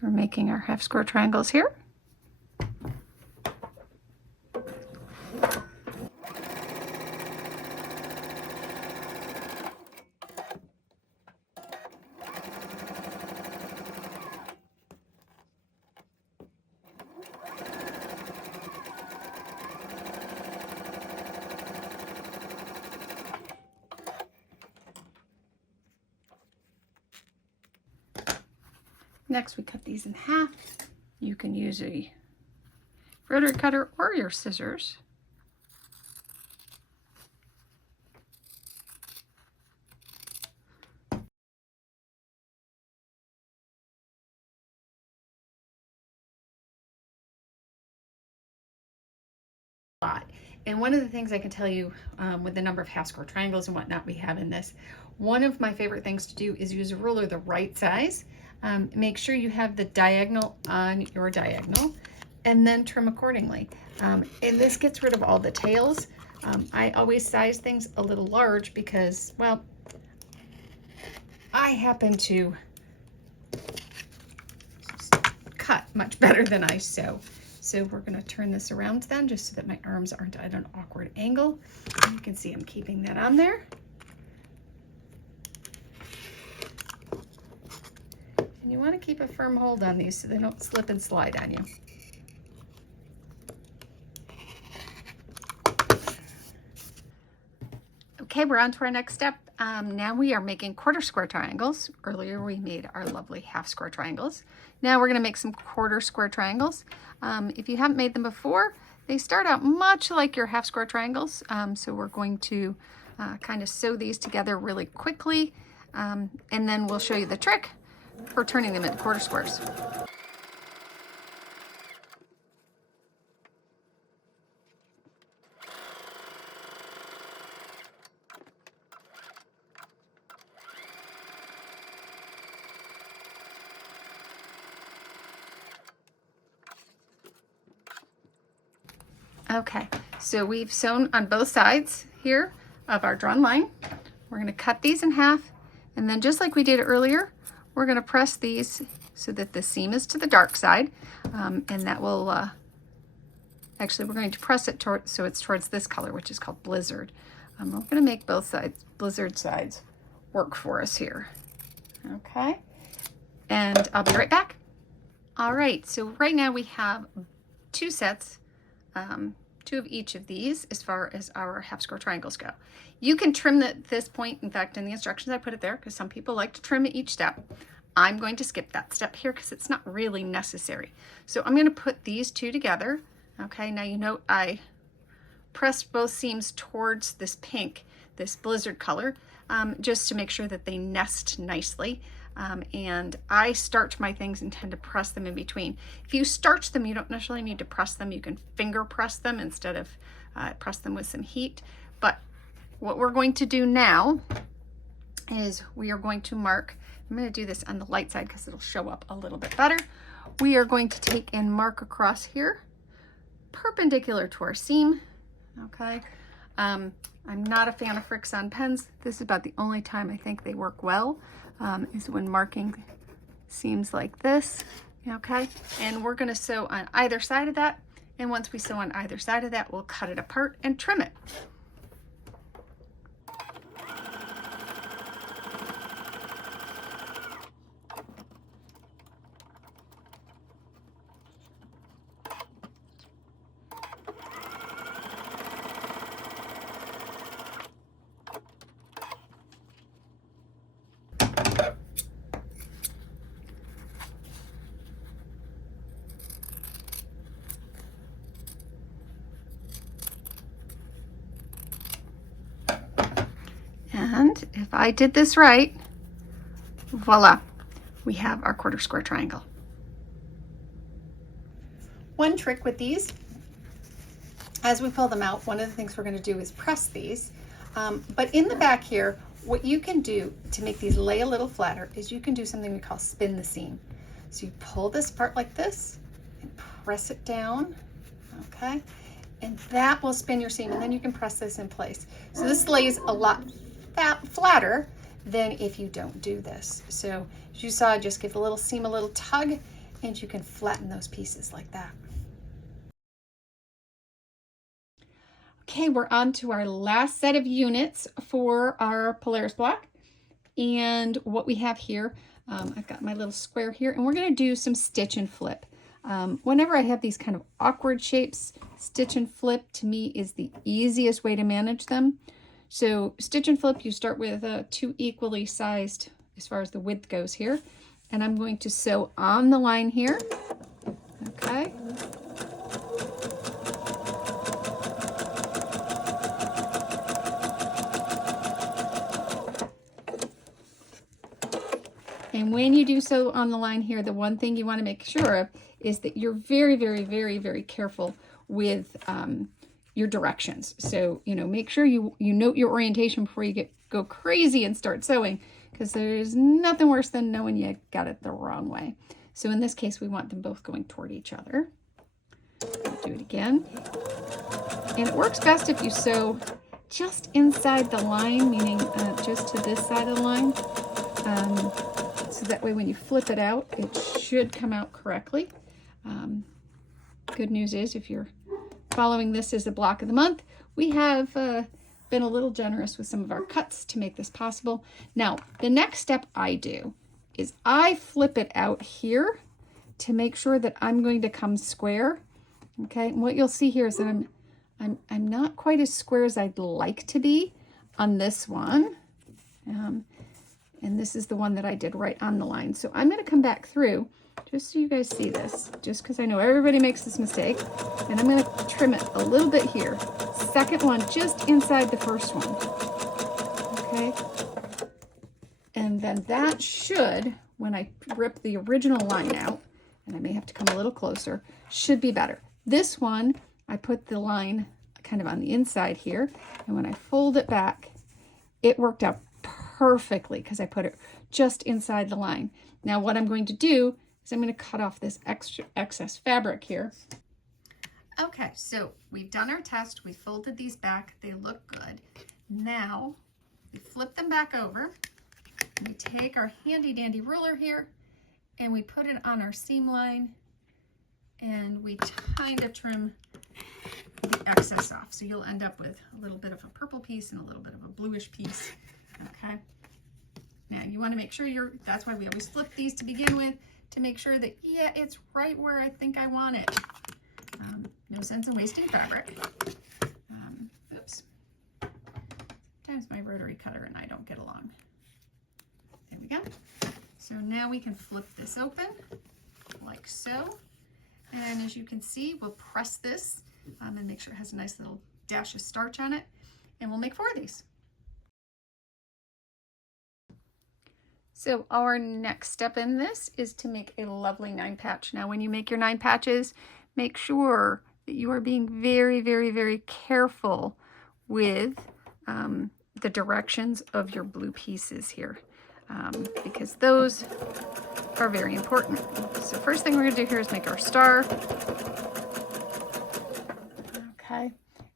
So we're making our half square triangles here. Next, we cut these in half. You can use a rotary cutter or your scissors. And one of the things I can tell you with the number of half square triangles and whatnot we have in this, one of my favorite things to do is use a ruler the right size. Make sure you have the diagonal on your diagonal and then trim accordingly. And this gets rid of all the tails. I always size things a little large because, well, I happen to cut much better than I sew. So we're going to turn this around then just so that my arms aren't at an awkward angle. And you can see I'm keeping that on there. And you want to keep a firm hold on these so they don't slip and slide on you. Okay, we're on to our next step. Now we are making quarter square triangles. Earlier we made our lovely half square triangles. Now we're going to make some quarter square triangles. If you haven't made them before, they start out much like your half square triangles. So we're going to kind of sew these together really quickly, and then we'll show you the trick for turning them into quarter squares. Okay, so we've sewn on both sides here of our drawn line. We're going to cut these in half, and then just like we did earlier, we're going to press these so that the seam is to the dark side, and that will actually we're going to press it so it's towards this color, which is called Blizzard. We're going to make both sides, Blizzard sides, work for us here. Okay, and I'll be right back. All right, so right now we have two sets. Two of each of these as far as our half square triangles go. You can trim this point. In fact, in the instructions I put it there because some people like to trim at each step. I'm going to skip that step here because it's not really necessary. So I'm going to put these two together. Okay, now you note I pressed both seams towards this pink, this Blizzard color, just to make sure that they nest nicely. And I starch my things and tend to press them in between. If you starch them, you don't necessarily need to press them. You can finger press them instead of press them with some heat. But what we're going to do now is we are going to mark, I'm going to do this on the light side because it'll show up a little bit better. We are going to take and mark across here, perpendicular to our seam. Okay. I'm not a fan of Frixion pens. This is about the only time I think they work well. Is when marking seams like this, okay? And we're gonna sew on either side of that, and once we sew on either side of that, we'll cut it apart and trim it. And if I did this right, voila, we have our quarter square triangle. One trick with these, as we pull them out, one of the things we're going to do is press these. But in the back here, what you can do to make these lay a little flatter is you can do something we call spin the seam. So you pull this part like this and press it down, okay? And that will spin your seam, and then you can press this in place. So this lays a lot flatter than if you don't do this. So as you saw, just give the little seam a little tug, And you can flatten those pieces like that. Okay, we're on to our last set of units for our Polaris block. And what we have here, I've got my little square here, and we're going to do some stitch and flip. Whenever I have these kind of awkward shapes, stitch and flip to me is the easiest way to manage them. So stitch and flip, you start with 2 equally sized as far as the width goes here. And I'm going to sew on the line here. Okay. And when you do sew on the line here, the one thing you want to make sure of is that you're very, very, very, very careful with your directions. So, you know, make sure you note your orientation before you go crazy and start sewing, because there's nothing worse than knowing you got it the wrong way. So in this case, we want them both going toward each other. Do it again. And it works best if you sew just inside the line, meaning just to this side of the line. So that way when you flip it out, it should come out correctly. Good news is, if you're following this as a block of the month, we have been a little generous with some of our cuts to make this possible. Now, the next step I do is I flip it out here to make sure that I'm going to come square. Okay, and what you'll see here is that I'm not quite as square as I'd like to be on this one. And this is the one that I did right on the line. So I'm going to come back through just so you guys see this, just because I know everybody makes this mistake. And I'm going to trim it a little bit here. Second one just inside the first one. Okay. And then that should, when I rip the original line out, and I may have to come a little closer, should be better. This one, I put the line kind of on the inside here. And when I fold it back, it worked out perfectly because I put it just inside the line. Now what I'm going to do is I'm going to cut off this excess fabric here. Okay, so we've done our test. We folded these back. They look good. Now we flip them back over. We take our handy dandy ruler here and we put it on our seam line and we kind of trim the excess off. So you'll end up with a little bit of a purple piece and a little bit of a bluish piece. Okay. Now you want to make sure that's why we always flip these to begin with, to make sure that, yeah, it's right where I think I want it. No sense in wasting fabric. Oops. Sometimes my rotary cutter and I don't get along. There we go. So now we can flip this open like so. And as you can see, we'll press this and make sure it has a nice little dash of starch on it. And we'll make 4 of these. So our next step in this is to make a lovely 9 patch. Now when you make your 9 patches, make sure that you are being very, very, very careful with the directions of your blue pieces here, because those are very important. So first thing we're going to do here is make our star. Okay,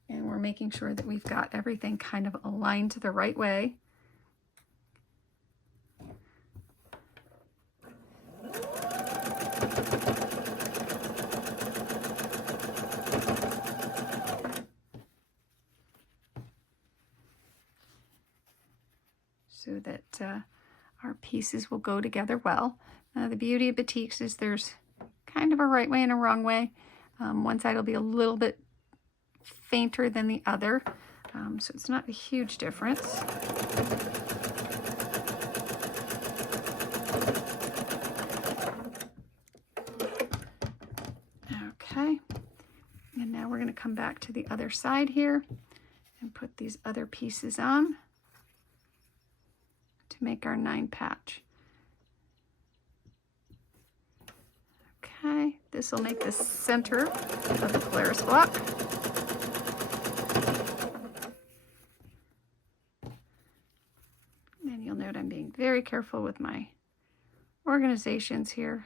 and we're making sure that we've got everything kind of aligned the right way. So that our pieces will go together well. The beauty of batiks is there's kind of a right way and a wrong way. One side will be a little bit fainter than the other, so it's not a huge difference. Okay, and now we're going to come back to the other side here and put these other pieces on to make our 9 patch. Okay, this will make the center of the Polaris block. And you'll note I'm being very careful with my organizations here.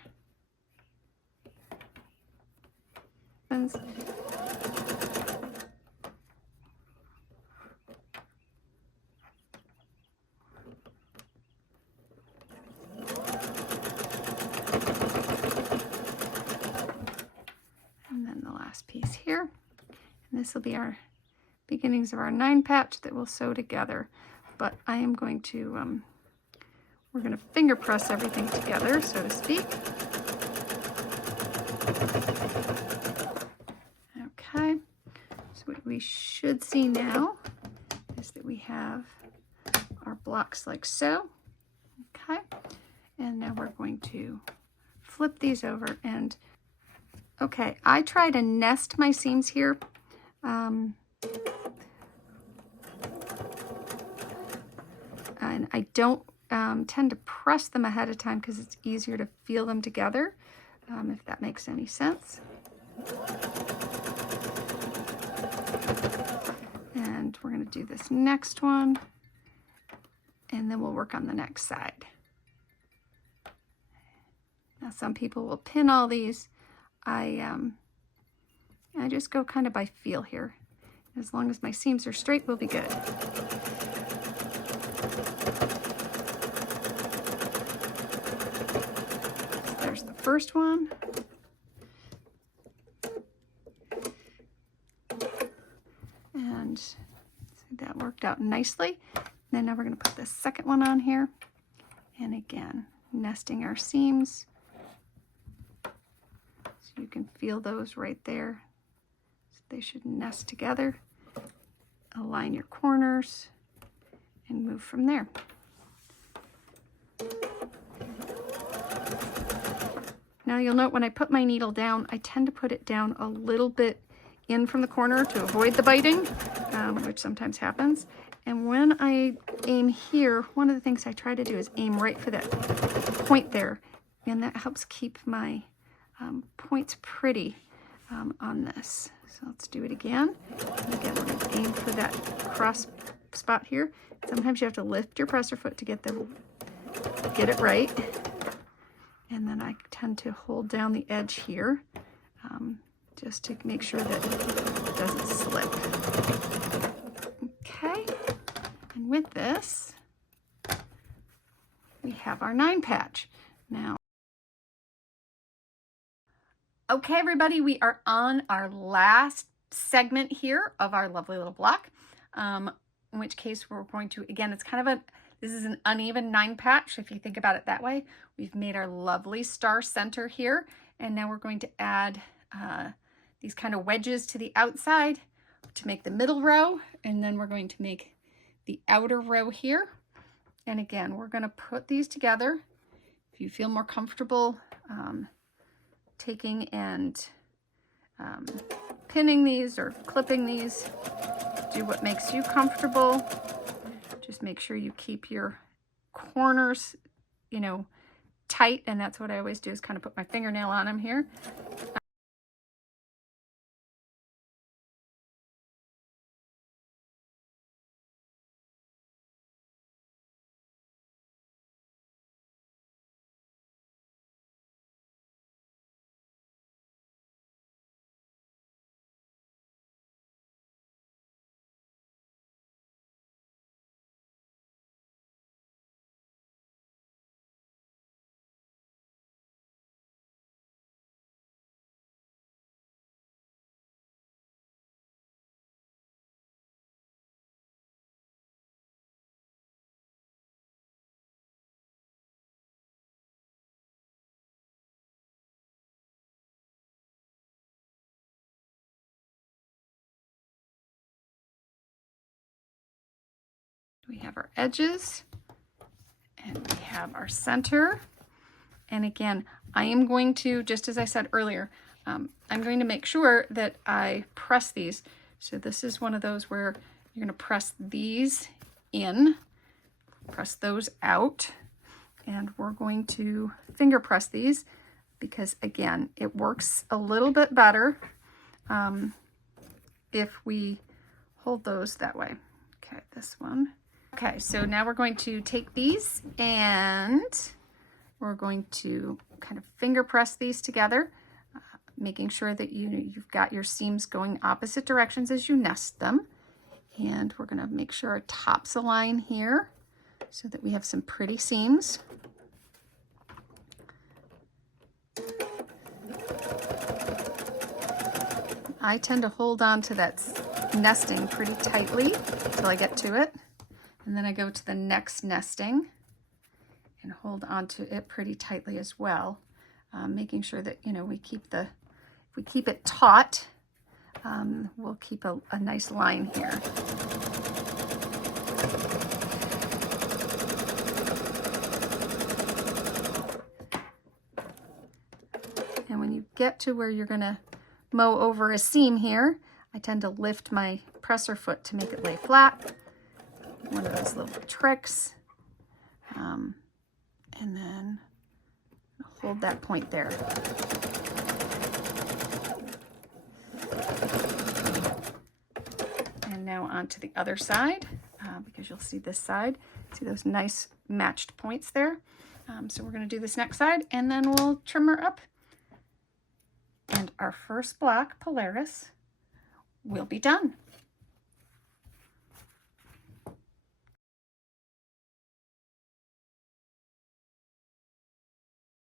last piece here. And this will be our beginnings of our 9 patch that we'll sew together. But I am going to, we're going to finger press everything together, so to speak. Okay, so what we should see now is that we have our blocks like so. Okay, and now we're going to flip these over and, okay, I try to nest my seams here. And I don't tend to press them ahead of time because it's easier to feel them together, if that makes any sense. And we're going to do this next one, and then we'll work on the next side. Now some people will pin all these. I just go kind of by feel here. As long as my seams are straight, we'll be good. There's the first one. And so that worked out nicely. And then now we're going to put the second one on here. And again, nesting our seams. So you can feel those right there. So they should nest together. Align your corners and move from there. Now you'll note when I put my needle down, I tend to put it down a little bit in from the corner to avoid the biting, which sometimes happens. And when I aim here, one of the things I try to do is aim right for that point there, and that helps keep my points pretty on this. So let's do it again. And again, we're going to aim for that cross spot here. Sometimes you have to lift your presser foot to get it right. And then I tend to hold down the edge here, just to make sure that it doesn't slip. Okay, and with this, we have our 9 patch. Now, okay, everybody, we are on our last segment here of our lovely little block, in which case we're going to, again, it's kind of this is an uneven 9 patch, if you think about it that way. We've made our lovely star center here, and now we're going to add these kind of wedges to the outside to make the middle row, and then we're going to make the outer row here. And again, we're going to put these together. If you feel more comfortable taking and pinning these or clipping these, do what makes you comfortable. Just make sure you keep your corners, you know, tight, and that's what I always do, is kind of put my fingernail on them here. We have our edges, and we have our center. And again, I am going to, just as I said earlier, I'm going to make sure that I press these. So this is one of those where you're going to press these in, press those out, and we're going to finger press these because, again, it works a little bit better if we hold those that way. Okay, this one. Okay, so now we're going to take these and we're going to kind of finger press these together, making sure that you've got your seams going opposite directions as you nest them. And we're going to make sure our tops align here so that we have some pretty seams. I tend to hold on to that nesting pretty tightly till I get to it. And then I go to the next nesting and hold on to it pretty tightly as well. Making sure that, you know, we keep it taut, we'll keep a nice line here. And when you get to where you're gonna mow over a seam here, I tend to lift my presser foot to make it lay flat. One of those little tricks. And then hold that point there. And now on to the other side, because you'll see this side. See those nice matched points there? So we're going to do this next side, and then we'll trim her up. And our first block, Polaris, will be done.